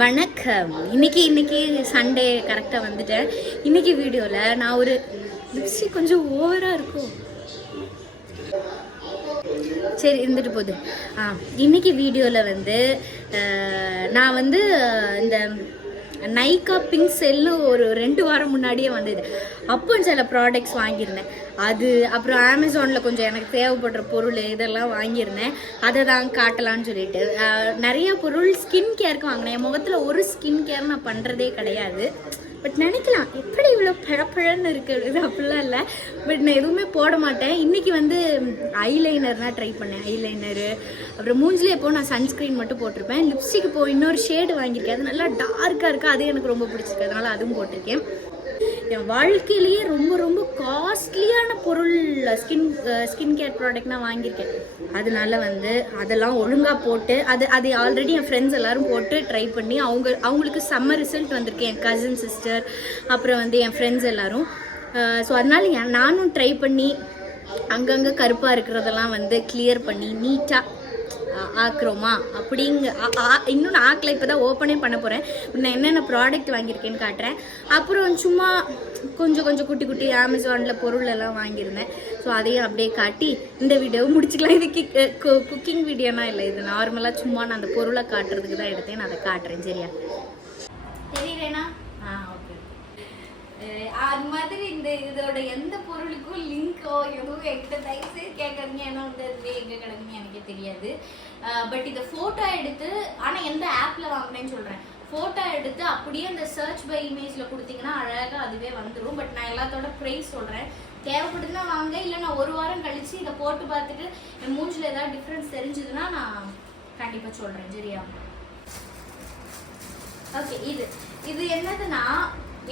வணக்கம். இன்னைக்கு சண்டே கரெக்டாக வந்துட்டேன். இன்னைக்கு வீடியோவில் நான் ஒரு லிப்ஸ்டிக் கொஞ்சம் ஓவராக இருக்கும், சரி இருந்துட்டு போகுது. இன்னைக்கு வீடியோவில் வந்து நான் வந்து இந்த நைக்கா பிங்க் செல்லு ஒரு 2 வாரம் முன்னாடியே வந்தது. அப்போ சில ப்ராடக்ட்ஸ் வாங்கியிருந்தேன். அது அப்புறம் அமேசானில் கொஞ்சம் எனக்கு தேவைப்படுற பொருள் இதெல்லாம் வாங்கியிருந்தேன். அதை தான் காட்டலான்னு சொல்லிட்டு நிறைய பொருள் ஸ்கின் கேருக்கு வாங்கினேன். என் முகத்தில் ஒரு ஸ்கின் கேர் நான் பண்ணுறதே கிடையாது. பட் நினைக்கலாம் எப்படி இவ்வளோ பழப்பழன்னு இருக்குது, அப்படிலாம் இல்லை. பட் நான் எதுவுமே போட மாட்டேன். இன்றைக்கி வந்து ஐலைனர்னால் ட்ரை பண்ணேன். ஐலைனரு அப்புறம் மூஞ்சிலே இப்போ நான் சன்ஸ்க்ரீன் மட்டும் போட்டிருப்பேன். லிப்ஸ்டிக் இப்போ இன்னொரு ஷேடு வாங்கியிருக்கேன். அது நல்லா டார்க்காக இருக்குது, அது எனக்கு ரொம்ப பிடிச்சிருக்கு, அதனால் அதுவும் போட்டிருக்கேன். என் வாழ்க்கையிலேயே ரொம்ப ரொம்ப காஸ்ட்லியான பொருள் ஸ்கின் கேர் ப்ராடக்ட் நான் வாங்கியிருக்கேன். அதனால வந்து அதெல்லாம் ஒழுங்காக போட்டு அது ஆல்ரெடி என் ஃப்ரெண்ட்ஸ் எல்லோரும் போட்டு ட்ரை பண்ணி அவங்களுக்கு செம்ம ரிசல்ட் வந்திருக்கு. என் கசின் சிஸ்டர் அப்புறம் வந்து என் ஃப்ரெண்ட்ஸ் எல்லோரும். ஸோ அதனால நானும் ட்ரை பண்ணி அங்கங்கே கருப்பாக இருக்கிறதெல்லாம் வந்து கிளியர் பண்ணி நீட்டாக ஆக்குறோமா அப்படிங்க. இன்னும் நான் ஆக்கலை, இப்போ தான் ஓப்பனே பண்ண போகிறேன். நான் என்னென்ன ப்ராடக்ட் வாங்கியிருக்கேன்னு காட்டுறேன். அப்புறம் சும்மா கொஞ்சம் குட்டி குட்டி அமேசானில் பொருள் எல்லாம் வாங்கியிருந்தேன். ஸோ அதையும் அப்படியே காட்டி இந்த வீடியோவை முடிச்சுக்கலாம். இது குக்கிங் வீடியோனா இல்லை, இது நார்மலாக சும்மா நான் அந்த பொருளை காட்டுறதுக்கு தான் எடுத்தேன். நான் அதை காட்டுறேன், சரியா? தெரியலேனா? ஓகே. அது மாதிரி இதோட எந்த பொருளுக்கும் லிங்கோ எதுவும் என்கிட்ட தயவுசெய்து கேட்குறீங்க. ஏன்னா வந்து அதுவே எங்கே கிடக்குன்னு எனக்கே தெரியாது. பட் இதை ஃபோட்டோ எடுத்து, ஆனால் எந்த ஆப்பில் வாங்கினேன்னு சொல்கிறேன், ஃபோட்டோ எடுத்து அப்படியே அந்த சர்ச் பை இமேஜில் கொடுத்தீங்கன்னா அழகாக அதுவே வந்துடும். பட் நான் எல்லாத்தோட ப்ரைஸ் சொல்கிறேன். தேவைப்படுதுன்னா வாங்க, இல்லை நான் 1 வாரம் கழித்து இதை போட்டு பார்த்துட்டு என் மூஞ்சில் ஏதாவது டிஃப்ரென்ஸ் தெரிஞ்சுதுன்னா நான் கண்டிப்பாக சொல்கிறேன், சரியா? ஓகே. இது என்னதுன்னா,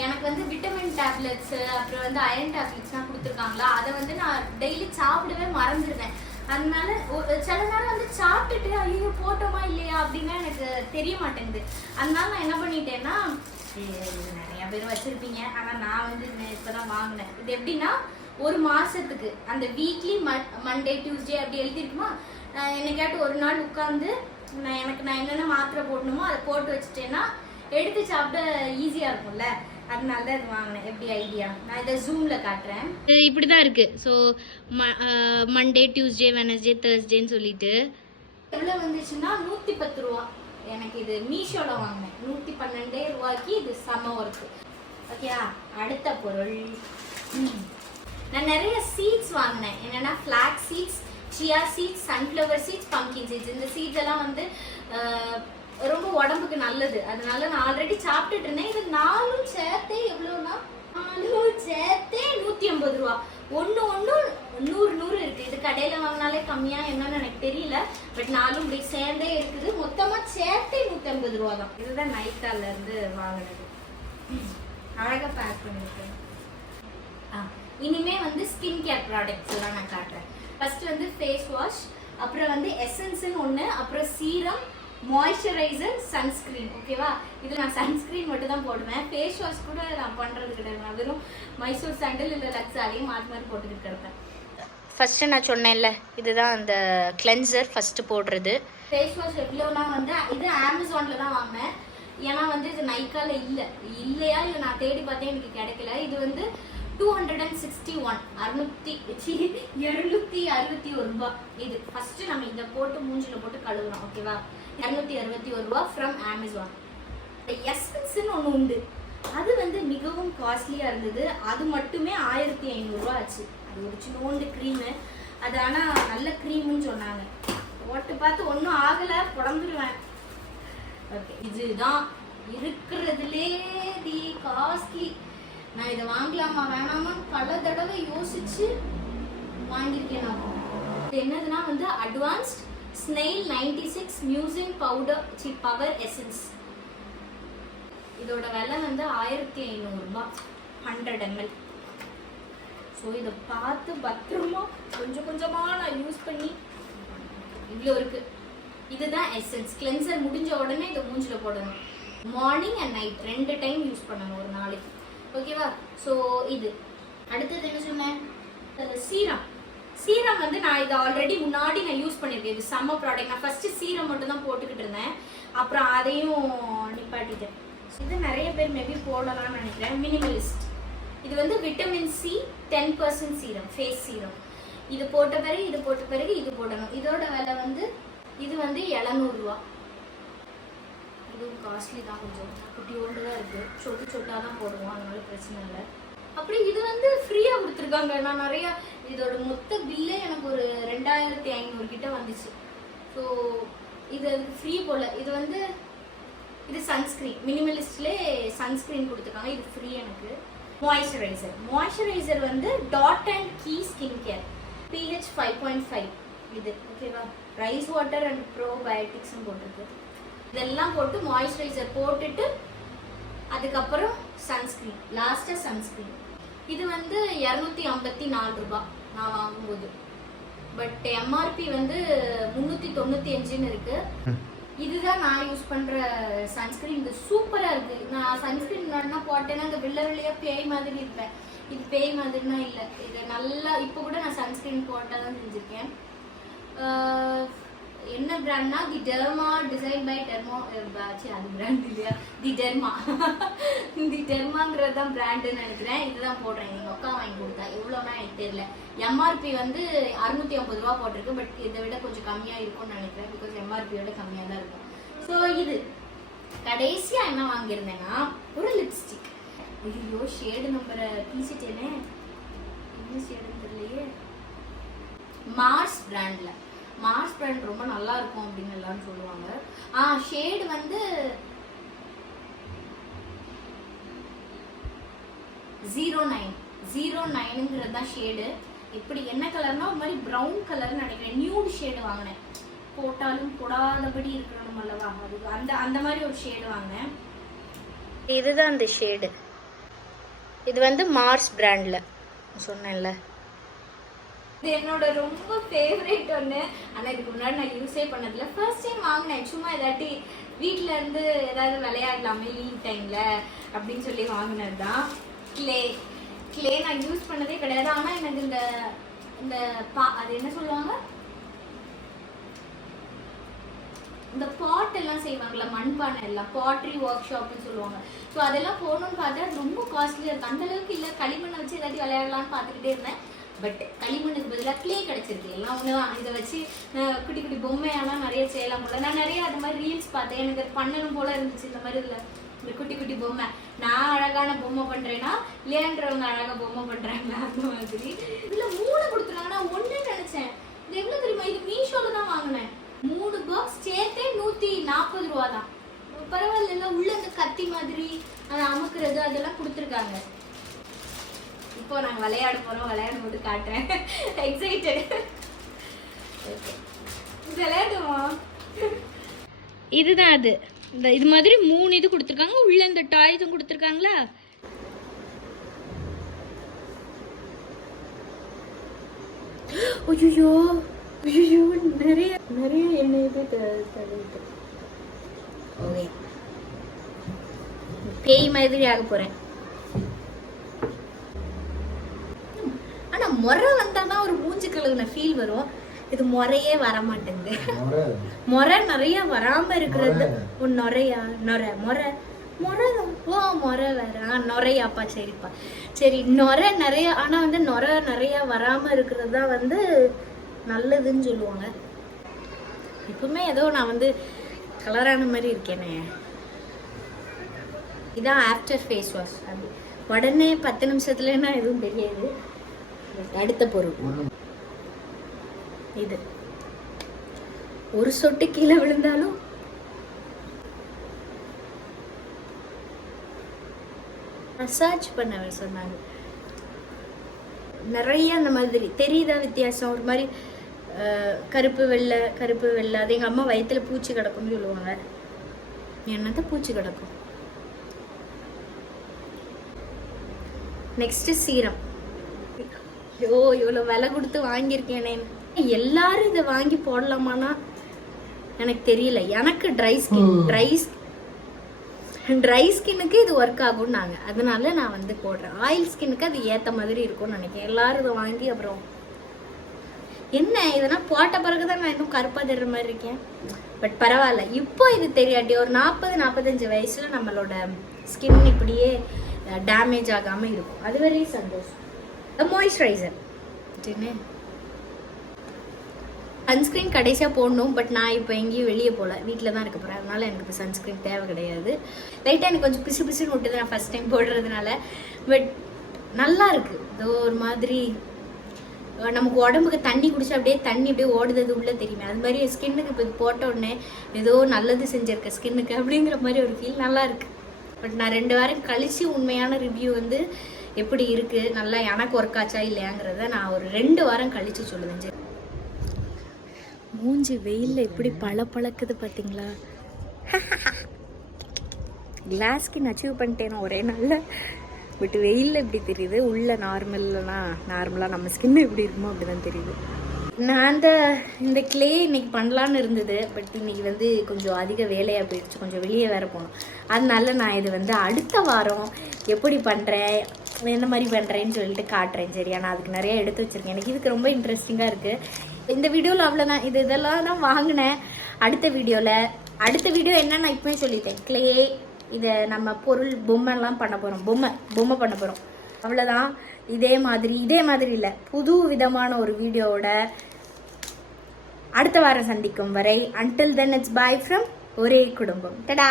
எனக்கு வந்து விட்டமின் டேப்லெட்ஸு அப்புறம் வந்து அயன் டேப்லெட்ஸ்லாம் கொடுத்துருக்காங்களா, அதை வந்து நான் டெய்லி சாப்பிடவே மறந்துடுவேன். அதனால சில நேரம் வந்து சாப்பிட்டுட்டு ஐயோ போட்டோமா இல்லையா அப்படின்னா எனக்கு தெரிய மாட்டேங்குது. அதனால நான் என்ன பண்ணிட்டேன்னா, நிறைய பேர் வச்சுருப்பீங்க, ஆனால் நான் வந்து இப்போ தான் வாங்கினேன். இது எப்படின்னா, 1 மாதத்துக்கு அந்த வீக்லி மண்டே டியூஸ்டே அப்படி எழுதிருக்குமா, என்னைக்காட்டு ஒரு நாள் உட்காந்து நான் என்னென்ன மாத்திரை போடணுமோ அதை போட்டு வச்சுட்டேன்னா எடுத்து சாப்பிட ஈஸியாக இருக்கும்ல. அதனால தான் இது வாங்கினேன். எப்படி ஐடியா? நான் இதை ஜூமில் காட்டுறேன். இப்படி தான் இருக்குது. ஸோ மண்டே டியூஸ்டே வெனஸ்டே தேர்ஸ்டேன்னு சொல்லிட்டு எவ்வளோ வந்துச்சுன்னா 110 ரூபா. எனக்கு இது மீஷோவில் வாங்கினேன். 112 ரூபாய்க்கு இது செம ஒர்க்கு. ஓகேயா? அடுத்த பொருள், நான் நிறைய சீட்ஸ் வாங்கினேன். என்னென்னா flax seeds, chia seeds, sunflower seeds, pumpkin seeds. இந்த சீட்ஸ் எல்லாம் வந்து ரொம்ப உடம்புக்கு நல்லது. அதனால நான் ஆல்ரெடி சாப்பிட்டுட்டு இருந்தேன். இது 4 சேர்த்தே எவ்வளோனா, 4 சேர்த்தே 150 ரூபா. ஒன்று 100 இருக்கு. இது கடையில் வாங்கினாலே கம்மியாக என்னன்னு எனக்கு தெரியல. பட் 4 இப்படி சேர்ந்தே இருக்குது. மொத்தமாக சேர்த்தே 150 ரூபா தான். இதுதான் நைக்கால இருந்து வாங்கினது. அழகாக பேக் பண்ணிருக்கேன். இனிமே வந்து ஸ்கின் கேர் ப்ராடக்ட்ஸ் எல்லாம் நான் காட்டுறேன். ஃபர்ஸ்ட் வந்து ஃபேஸ் வாஷ், அப்புறம் வந்து எசன்ஸ்ன்னு ஒன்று, அப்புறம் சீரம், மாய்ஸ்சரைசர், சன்ஸ்கிரீன். ஓகேவா? இது நான் சன்ஸ்கிரீன் மட்டும் தான் போடுவேன். ஃபேஸ் வாஷ் கூட நான் பண்ணுறது கிடையாது. நான் வெறும் மைசூர் சாண்டல் இல்லை லக்ஸ் அதையும் மாற்றி போட்டுக்கிட்டு இருப்பேன். ஃபஸ்ட்டு நான் சொன்னேன்ல, இதுதான் அந்த கிளென்சர் ஃபஸ்ட்டு போடுறது. ஃபேஸ் வாஷ் எவ்வளோனா வந்து இது அமேசானில் தான் வாங்கினேன். ஏன்னா வந்து இது நைக்கால இல்லையா இல்லை நான் தேடி பார்த்தேன், எனக்கு கிடைக்கல. இது வந்து 261 261 ரூபா. இது ஃபர்ஸ்ட் நம்ம இதை போட்டு மூஞ்சில போட்டு கழுவுறோம். ஓகேவா? 261 ரூபா ஃப்ரம் அமேசான். எசன்ஸ்ன்னு ஒன்று உண்டு, அது வந்து மிகவும் காஸ்ட்லியாக இருந்தது. அது மட்டுமே 1500 ரூபா ஆச்சு. அது ஒரு சின்னோண்டு க்ரீமு. அது ஆனால் நல்ல க்ரீமுன்னு சொன்னாங்க. போட்டு பார்த்து ஒன்றும் ஆகலை, புலம்புருவேன். ஓகே, இதுதான் இருக்கிறதுலே தி காஸ்ட்லி. நான் இதை வாங்கலாமா வேணாமான்னு பல தடவை யோசிச்சு வாங்கியிருக்கேன். நான் இது என்னதுன்னா வந்து advanced snail 96 musing power essence. இதோட விலை வந்து 1500 ரூபாய், 100 ml. ஸோ இதை பார்த்து பத்திரமா கொஞ்சமாக நான் யூஸ் பண்ணி இவ்வளோ இருக்கு. இதுதான் எசன்ஸ். கிளென்சர் முடிஞ்ச உடனே இதை மூஞ்சில போடணும். Morning and night 2 time use பண்ணணும் ஒரு நாளைக்கு. ஓகேவா? ஸோ இது அடுத்தது என்ன சொன்னேன், சீரம் வந்து நான் இதை ஆல்ரெடி முன்னாடி யூஸ் பண்ணியிருக்கேன். இது செம்ம ப்ராடக்ட். நான் ஃபர்ஸ்ட் சீரம் மட்டும் தான் போட்டுக்கிட்டு இருந்தேன். அப்புறம் அதையும் நிப்பாட்டிட்டேன். இது நிறைய பேர் மேபி போடலாம்னு நினைக்கிறேன். மினிமலிஸ்ட். இது வந்து vitamin C 10% serum, face serum. இது போட்ட பிறகு இது போட்ட பிறகு இது போடணும். இதோட விலை வந்து இது வந்து 700 ரூபா. இதுவும் காஸ்ட்லி தான், கொஞ்சம் குட்டியோண்டு தான் இருக்கு. சொட்டு சொட்டாக தான் போடுவோம், அதனால பிரச்சனை இல்லை. அப்படி இது வந்து ஃப்ரீயாக கொடுத்துருக்காங்க. நான் நிறையா இதோட மொத்த பில்லே எனக்கு ஒரு 2500 கிட்ட வந்துச்சு. ஸோ இது அதுக்கு ஃப்ரீ போல். இது வந்து இது சன்ஸ்க்ரீன், மினிமலிஸ்ட்லேயே சன்ஸ்க்ரீன் கொடுத்துருக்காங்க. இது ஃப்ரீ எனக்கு. மாய்ஸ்சரைசர் வந்து dot and key skin care, pH 5.5. இது ஓகேவா. ரைஸ் வாட்டர் அண்ட் ப்ரோபயோட்டிக்ஸ்னு போட்டிருக்கு. இதெல்லாம் போட்டு மாய்ஸ்சரைசர் போட்டுட்டு அதுக்கப்புறம் சன்ஸ்க்ரீன், லாஸ்ட்டாக சன்ஸ்க்ரீன். இது வந்து 254 ரூபா நான் வாங்கும்போது. பட் எம்ஆர்பி வந்து 395ன்னு இருக்கு. இதுதான் நான் யூஸ் பண்ற சன்ஸ்கிரீன். இது சூப்பரா இருக்கு. நான் சன்ஸ்கிரீன் முன்னாடினா போட்டேன்னா அந்த வெள்ளை வெள்ளையா பேய் மாதிரி இருப்பேன். இது பேய் மாதிரினா இல்லை. இது நல்லா இப்போ கூட நான் சன்ஸ்கிரீன் போட்டால் தான் செஞ்சுருக்கேன். என்ன பிராண்ட்னா தி டெர்மா, டிசைன் பை டெர்மோ. அது பிராண்ட் இல்லையா, தி டெர்மா. தி டெர்மாங்கிறது தான் பிராண்டுன்னு நினைக்கிறேன். இதுதான் போடுறேன். எங்கள் அக்கா வாங்கி கொடுத்தா. எவ்வளோனா எனக்கு தெரியல. எம்ஆர்பி வந்து 650 ரூபா போட்டிருக்கு. பட் இதை விட கொஞ்சம் கம்மியாக இருக்கும்னு நினைக்கிறேன். பிகாஸ் எம்ஆர்பியோட கம்மியாக தான் இருக்கும். ஸோ இது கடைசியாக என்ன வாங்கியிருந்தேன்னா ஒரு லிப்ஸ்டிக். ஐயோ ஷேடு நம்பரை பீச்சிட்டேனே, என்ன ஷேடுன்னு தெரியலையே. மார்ஸ் பிராண்ட்ல. மார்ஸ் பிராண்ட் ரொம்ப நல்லா இருக்கும் அப்படின்னு எல்லாரும் சொல்லுவாங்க. ஷேடு வந்து 09 தான் ஷேடு. இப்படி என்ன கலர்னா ஒரு மாதிரி ப்ரௌன் கலர்னு நினைக்கிறேன். நியூட் ஷேடு வாங்கினேன். போட்டாலும் போடாதபடி இருக்கணும் அல்லவா, அது அந்த மாதிரி ஒரு ஷேடு வாங்கினேன். இதுதான் அந்த ஷேடு. இது வந்து மார்ஸ் பிராண்ட்ல சொன்னேன்ல. இது என்னோட ரொம்ப ஃபேவரேட் ஒன்று. ஆனால் இதுக்கு முன்னாடி நான் யூஸே பண்ணதில்லை. ஃபர்ஸ்ட் டைம் வாங்கினேன். சும்மா ஏதாட்டி வீட்டில் இருந்து ஏதாவது விளையாடலாமே லீவ் டைமில் அப்படின்னு சொல்லி வாங்கினது தான். கிளே நான் யூஸ் பண்ணதே கிடையாது. ஆனால் எனக்கு இந்த அது என்ன சொல்லுவாங்க, இந்த பாட் எல்லாம் செய்வாங்கல்ல, மண்பானை எல்லாம், பாட்ரி ஒர்க் ஷாப்னு சொல்லுவாங்க. ஸோ அதெல்லாம் போகணும்னு பார்த்தா அது ரொம்ப காஸ்ட்லியாக இருக்குது. அந்தளவுக்கு இல்லை. களிமண்ணை வச்சு ஏதாட்டி விளையாடலான்னு பார்த்துக்கிட்டே இருந்தேன். பட் களிமண்ணுக்கு பதிலாக கிளே கிடச்சிருக்கு. எல்லாம் ஒன்று தான். இதை வச்சு குட்டி குட்டி பொம்மையெல்லாம் நிறைய செய்யலாம் போல. நான் நிறைய அது மாதிரி ரீல்ஸ் பார்த்தேன். எனக்கு பண்ணணும் போல இருந்துச்சு. இந்த மாதிரி இதில் இந்த குட்டி குட்டி பொம்மை, நான் அழகான பொம்மை பண்ணுறேன்னா இல்லையான்றவங்க அழகாக பொம்மை பண்ணுறாங்களா அந்த மாதிரி. இதில் 3 கொடுத்துருவாங்க. நான் ஒன்று நினச்சேன். இது எவ்வளோ தெரியுமா, இது மீஷோவில் தான் வாங்கினேன். 3 பாக்ஸ் சேர்த்தே 140 ரூபா தான். பரவாயில்ல. உள்ள இந்த கத்தி மாதிரி அதை அமுக்குறது அதெல்லாம் கொடுத்துருக்காங்க. இப்போ நாங்கள் விளையாட போகிறோம். விளையாட போட்டு காட்டுறேன். எக்ஸைட்டட். ஓகே, விளையாடுமா. இதுதான் அது. இந்த இது மாதிரி 3 இது கொடுத்துருக்காங்க. உள்ள இந்த டாய்ஸும் கொடுத்துருக்காங்களா. ஐயோ ஐயோ நிறைய நிறைய எண்ணெய் தடவிட்டு ஓகே, பேய் மாதிரி ஆக போறேன். ஆனா முறை வந்தாதான் ஒரு மூஞ்சி கழுகுன ஃபீல் வரும். இது முறையே வர மாட்டேங்குது. முறை நிறைய வராம இருக்கிறது. நுறையா முறை முறை ஓ முறை வேற. நுறையாப்பா, சரிப்பா சரி. நுரை நிறைய, ஆனா வந்து நுரை நிறைய வராம இருக்கிறது தான் வந்து நல்லதுன்னு சொல்லுவாங்க. இப்பவுமே ஏதோ நான் வந்து கலரான மாதிரி இருக்கேனே. இதான் ஆஃப்டர் ஃபேஸ் வாஷ். அது உடனே 10 நிமிஷத்துலன்னா எதுவும் தெரியாது. அடுத்த பொருள் இது. ஒரு சொட்டு கீழே விழுந்தாலும் மசாஜ் பண்ண சொன்னாங்க. நிறைய அந்த மாதிரி தெரியுதா வித்தியாசம். ஒரு மாதிரி கருப்பு வெள்ளை கருப்பு வெள்ளை. அது எங்கள் அம்மா வயிற்றுல பூச்சி கிடக்கும்னு சொல்லுவாங்க. என்னதான் பூச்சி கிடக்கும். Next serum. ஐயோ இவ்வளோ விலை கொடுத்து வாங்கியிருக்கேனே. எல்லாரும் இதை வாங்கி போடலாமான்னா எனக்கு தெரியல. எனக்கு ட்ரை ஸ்கின்னுக்கு இது ஒர்க் ஆகும் நாங்கள், அதனால நான் வந்து போடுறேன். ஆயில் ஸ்கின்னுக்கு அது ஏற்ற மாதிரி இருக்கும்னு நினைக்கிறேன். எல்லாரும் இதை வாங்கி அப்புறம் என்ன இதெல்லாம் போட்ட பிறகுதான் நான் இன்னும் கருப்பாக தர்ற மாதிரி இருக்கேன். பட் பரவாயில்ல, இப்போ இது தெரியாட்டி ஒரு 40-45 வயசுல நம்மளோட ஸ்கின் இப்படியே டேமேஜ் ஆகாமல் இருக்கும். அது வரையும் சந்தோஷம். மாய்ஸ்சரைசர் சன்ஸ்க்ரீன் கடைசியாக போடணும். பட் நான் இப்போ எங்கேயும் வெளியே போகல, வீட்டில் தான் இருக்க போகிறேன். அதனால எனக்கு இப்போ சன்ஸ்க்ரீன் தேவை கிடையாது. லைட்டாக எனக்கு கொஞ்சம் பிசு பிசுன்னு விட்டுது நான் ஃபஸ்ட் டைம் போடுறதுனால. பட் நல்லா இருக்குது. இது ஒரு மாதிரி நமக்கு உடம்புக்கு தண்ணி குடிச்சா அப்படியே தண்ணி அப்படியே ஓடுறது உள்ளே தெரியுமே, அது மாதிரி ஸ்கின்னுக்கு இப்போ இது போட்ட உடனே ஏதோ நல்லது செஞ்சுருக்க ஸ்கின்னுக்கு அப்படிங்கிற மாதிரி ஒரு ஃபீல் நல்லா இருக்குது. பட் நான் 2 வாரம் கழித்து உண்மையான ரிவ்யூ வந்து எப்படி இருக்குது, நல்லா எனக்கு ஒர்க் ஆச்சா இல்லையாங்கிறத நான் ஒரு 2 வாரம் கழித்து சொல்லுவேன். மூஞ்சி வெயிலில் எப்படி பளபளக்குது பார்த்தீங்களா? கிளாஸ் ஸ்கின் அச்சீவ் பண்ணிட்டேன் ஒரே நாளில். பட் வெயிலில் எப்படி தெரியுது, உள்ள நார்மலாக நம்ம ஸ்கின் எப்படி இருக்குமோ அப்படி தான் தெரியுது. நான் இந்த கிளே இன்னைக்கு பண்ணலான்னு இருந்தது. பட் இன்னைக்கு வந்து கொஞ்சம் அதிக வேலையாக போயிடுச்சு, கொஞ்சம் வெளியே வேறு போகணும். அதனால நான் இது வந்து அடுத்த வாரம் எப்படி பண்ணுறேன், என்ன மாதிரி பண்ணுறேன்னு சொல்லிட்டு காட்டுறேன். சரியா? நான் அதுக்கு நிறைய எடுத்து வச்சுருக்கேன். எனக்கு இதுக்கு ரொம்ப இன்ட்ரெஸ்டிங்காக இருக்குது. இந்த வீடியோவில் அவ்வளோதான். இதெல்லாம் தான் வாங்கினேன். அடுத்த வீடியோ என்ன நான் இப்போவே சொல்லிட்டேன். கிளே இதை நம்ம பொருள் பொம்மைலாம் பண்ண போகிறோம். பொம்மை பண்ண போகிறோம். அவ்வளோதான். இதே மாதிரி இல்லை, புது விதமான ஒரு வீடியோவோட அடுத்த வாரம் சந்திக்கும் வரை, until then it's bye from ஒரே குடும்பம். டடா.